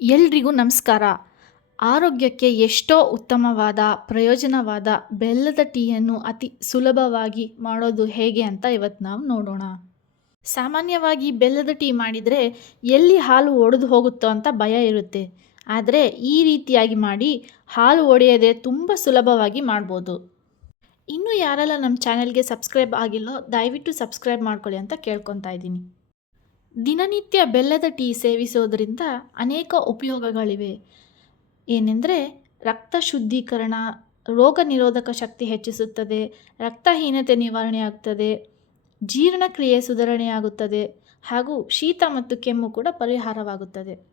ಎಲ್ರಿಗೂ ನಮಸ್ಕಾರ. ಆರೋಗ್ಯಕ್ಕೆ ಎಷ್ಟೋ ಉತ್ತಮವಾದ, ಪ್ರಯೋಜನವಾದ ಬೆಲ್ಲದ ಟೀಯನ್ನು ಅತಿ ಸುಲಭವಾಗಿ ಮಾಡೋದು ಹೇಗೆ ಅಂತ ಇವತ್ತು ನಾವು ನೋಡೋಣ. ಸಾಮಾನ್ಯವಾಗಿ ಬೆಲ್ಲದ ಟೀ ಮಾಡಿದರೆ ಎಲ್ಲಿ ಹಾಲು ಒಡೆದು ಹೋಗುತ್ತೋ ಅಂತ ಭಯ ಇರುತ್ತೆ. ಆದರೆ ಈ ರೀತಿಯಾಗಿ ಮಾಡಿ ಹಾಲು ಒಡೆಯದೆ ತುಂಬ ಸುಲಭವಾಗಿ ಮಾಡ್ಬೋದು. ಇನ್ನೂ ಯಾರೆಲ್ಲ ನಮ್ಮ ಚಾನೆಲ್ಗೆ ಸಬ್ಸ್ಕ್ರೈಬ್ ಆಗಿಲ್ಲೋ ದಯವಿಟ್ಟು ಸಬ್ಸ್ಕ್ರೈಬ್ ಮಾಡ್ಕೊಳ್ಳಿ ಅಂತ ಕೇಳ್ಕೊತಾ ಇದ್ದೀನಿ. ದಿನನಿತ್ಯ ಬೆಲ್ಲದ ಟೀ ಸೇವಿಸೋದರಿಂದ ಅನೇಕ ಉಪಯೋಗಗಳಿವೆ. ಏನೆಂದರೆ, ರಕ್ತ ಶುದ್ಧೀಕರಣ, ರೋಗ ನಿರೋಧಕ ಶಕ್ತಿ ಹೆಚ್ಚಿಸುತ್ತದೆ, ರಕ್ತಹೀನತೆ ನಿವಾರಣೆ ಆಗ್ತದೆ, ಜೀರ್ಣಕ್ರಿಯೆ ಸುಧಾರಣೆಯಾಗುತ್ತದೆ, ಹಾಗೂ ಶೀತ ಮತ್ತು ಕೆಮ್ಮು ಕೂಡ ಪರಿಹಾರವಾಗುತ್ತದೆ.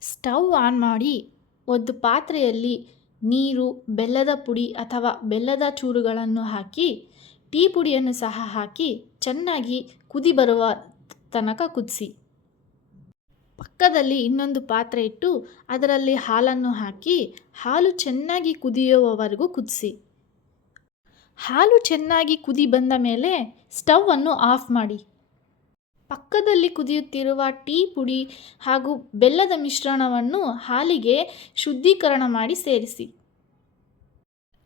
ಸ್ಟವ್ ಆನ್ ಮಾಡಿ ಒಂದು ಪಾತ್ರೆಯಲ್ಲಿ ನೀರು, ಬೆಲ್ಲದ ಪುಡಿ ಅಥವಾ ಬೆಲ್ಲದ ಚೂರುಗಳನ್ನು ಹಾಕಿ, ಟೀ ಪುಡಿಯನ್ನು ಸಹ ಹಾಕಿ, ಚೆನ್ನಾಗಿ ಕುದಿ ಬರುವ ತನಕ ಕುದಿಸಿ. ಪಕ್ಕದಲ್ಲಿ ಇನ್ನೊಂದು ಪಾತ್ರೆ ಇಟ್ಟು ಅದರಲ್ಲಿ ಹಾಲನ್ನು ಹಾಕಿ ಹಾಲು ಚೆನ್ನಾಗಿ ಕುದಿಯುವವರೆಗೂ ಕುದಿಸಿ. ಹಾಲು ಚೆನ್ನಾಗಿ ಕುದಿ ಬಂದ ಮೇಲೆ ಸ್ಟವನ್ನು ಆಫ್ ಮಾಡಿ. ಪಕ್ಕದಲ್ಲಿ ಕುದಿಯುತ್ತಿರುವ ಟೀ ಪುಡಿ ಹಾಗೂ ಬೆಲ್ಲದ ಮಿಶ್ರಣವನ್ನು ಹಾಲಿಗೆ ಶುದ್ಧೀಕರಣ ಮಾಡಿ ಸೇರಿಸಿ.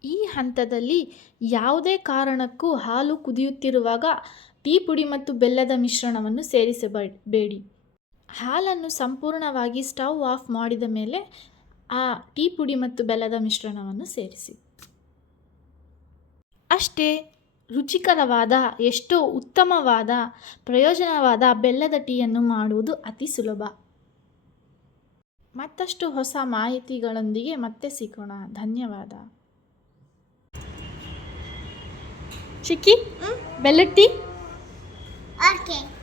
ಈ ಹಂತದಲ್ಲಿ ಯಾವುದೇ ಕಾರಣಕ್ಕೂ ಹಾಲು ಕುದಿಯುತ್ತಿರುವಾಗ ಟೀ ಪುಡಿ ಮತ್ತು ಬೆಲ್ಲದ ಮಿಶ್ರಣವನ್ನು ಸೇರಿಸಬೇಡಿ. ಹಾಲನ್ನು ಸಂಪೂರ್ಣವಾಗಿ ಸ್ಟವ್ ಆಫ್ ಮಾಡಿದ ಮೇಲೆ ಆ ಟೀ ಪುಡಿ ಮತ್ತು ಬೆಲ್ಲದ ಮಿಶ್ರಣವನ್ನು ಸೇರಿಸಿ. ಅಷ್ಟೇ, ರುಚಿಕರವಾದ, ಎಷ್ಟೋ ಉತ್ತಮವಾದ, ಪ್ರಯೋಜನವಾದ ಬೆಲ್ಲದ ಟೀಯನ್ನು ಮಾಡುವುದು ಅತಿ ಸುಲಭ. ಮತ್ತಷ್ಟು ಹೊಸ ಮಾಹಿತಿಗಳೊಂದಿಗೆ ಮತ್ತೆ ಸಿಗೋಣ. ಧನ್ಯವಾದ. ಚಿಕ್ಕಿ ಬೆಲ್ಲದ ಟೀ? Okay.